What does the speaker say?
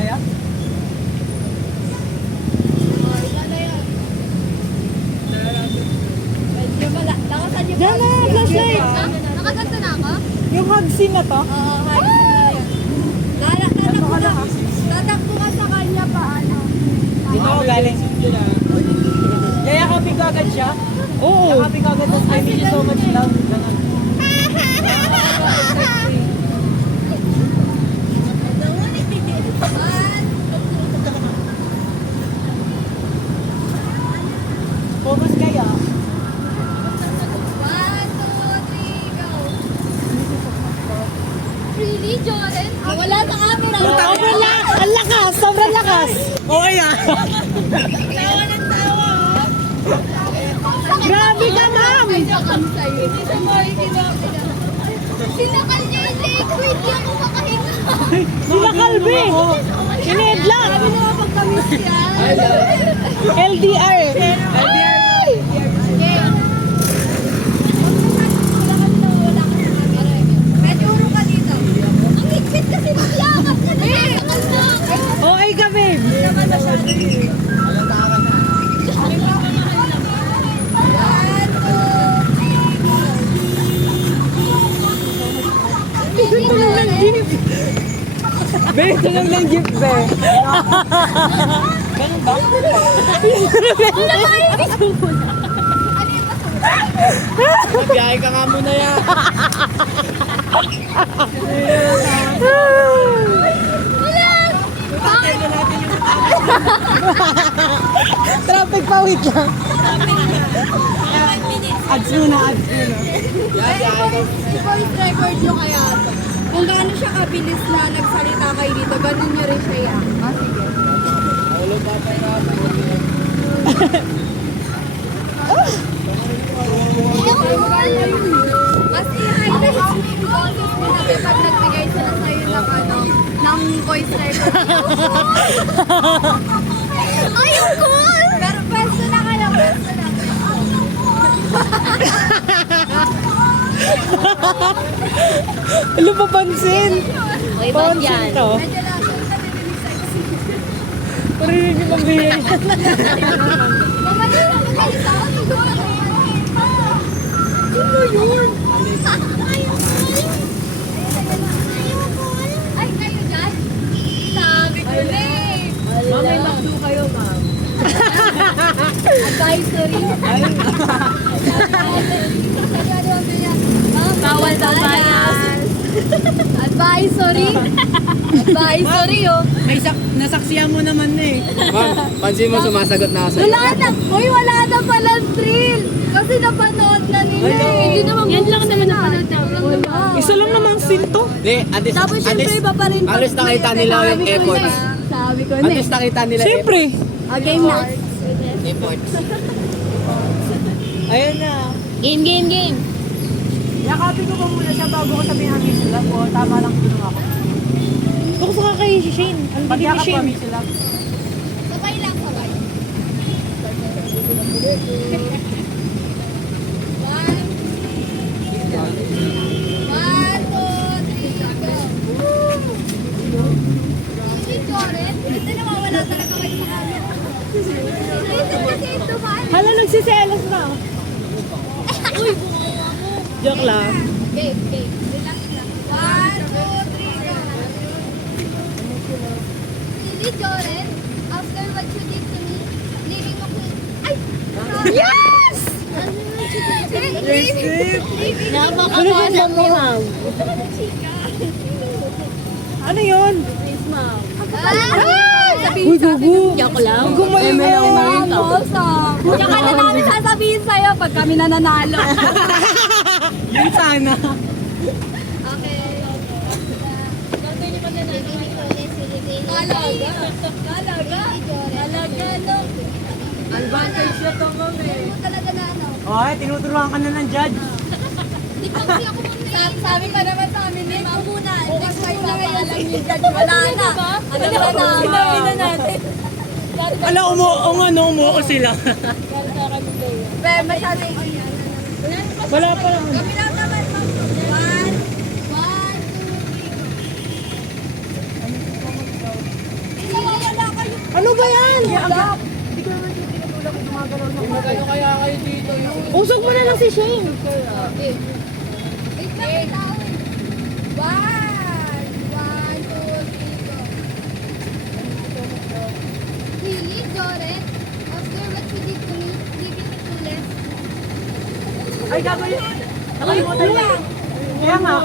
Kaya? Lakasan niyo. Diyan na, flashlight. Nakaganto na ako? Yung hug scene na to. Oo, tatakbo ka sa kanya paano? Dito ako galing. Kaya kapig ko agad siya. Oo. Kapig ko agad. Tapos I miss you so much love. Ganun. Focus kaya. 1, 2, 3, go! Really, Joren? Wala sa camera. Sobrang ang lakas, sobrang lakas. Okay ah. Tawa ng tawa. Grabe ka, ma'am. Sinakal sa'yo. Hindi sa mga sinakal niya yung liquid. Hindi ako makahinga. Sila Kalbi. Sinedla. Sabi na mapagkamis yan. LDR. Medyo ka dito. Ang higpit kasi ng yakap na nakasakal na ako. Okay ka, babe. Hindi naman masyado. Babe, ito lang ng gift, babe. Ganun ba? Biyahe ka nga muna yan. Traffic pa, wait lang. Ads muna, ads muna. I-voice record nyo kaya to. Kung gaano siya kabilis na nagsalita kayo dito, ganun nyo rin siya yan. Ah, sige. Mas i-highlight mo yung boses mo na kapag nagbigay sila sa'yo ng ano, ng voice record. Ay, ang cool! Pero pwesto na kayo, pwesto na. Ano pa pansin? Okay, Pansin to. Medyo lang, narinig sexy. Parinig yung pambihira. Mamaya na magalit ako. Sino yun? Ay, kayo dyan? Sabi ko na eh. Ma'am, may makdo kayo, ma'am. Advisory. Bawal daw bayan. Advisory. Advisory oh. Nasaksiyan mo naman na eh. Ma'am, pansin mo sumasagot na ako sa'yo. Wala na. Uy, wala na palang thrill. Kasi napanood na nila eh. Hindi naman yan lang naman napanood na. Wala. Isa lang namang scene to. Hindi, at least, Tapos syempre iba pa rin. at least nakita nila yung efforts. Sabi ko At na eh. least nakita nila Siyempre. Game na. efforts. Ayun na. Game, game, game. Yakapin ko pa muna siya bago ko sabihin ang miss love o tama lang pinunga ko. Gusto ka kay Shane. Ang bilis ni Pagkakap ko Shane. miss love. Sabay lang, sabay. One, two, three, go. Hindi, Joren. Hindi nawawala talaga kayo sa kanya. Reason kasi ito, man. Hala, nagsiselos na. Uy, bungawa mo. Joke lang. Game, game. Relax lang. One, two, three, go. Hindi, Joren. After what you did to me, leaving mo ko. Ay! Yes! Napakabasa mo, ma'am. Ano yun? Uy, gugu. Joke lang. Gumaling mo lang. Tsaka na namin sasabihin sa'yo pag kami nananalo. Yun sana. Okay. Talaga. Talaga. Talaga, no? Advantage na to, ma'am eh. Ano talaga na ano? Okay, tinuturuan ka na ng judge. Di kasi ako sabi pa naman sa amin eh. Muna. Next time na ngayon lang yung judge. Wala na. Alam na na. Sinabi na natin. Ala, umuo sila. Pero masyado yung Wala pa lang. kami lang naman. One, two, three. agad. Hindi ko naman siya tinutulak kung gumagalaw ng Magano kaya kayo dito yung... Usog mo na lang si Shane. Okay. Wait lang, wait lang. One, two, three, go. Really, Joret? After what you did to me, leaving me clueless. Ay, gagawin. Nakalimutan niya. Kaya nga.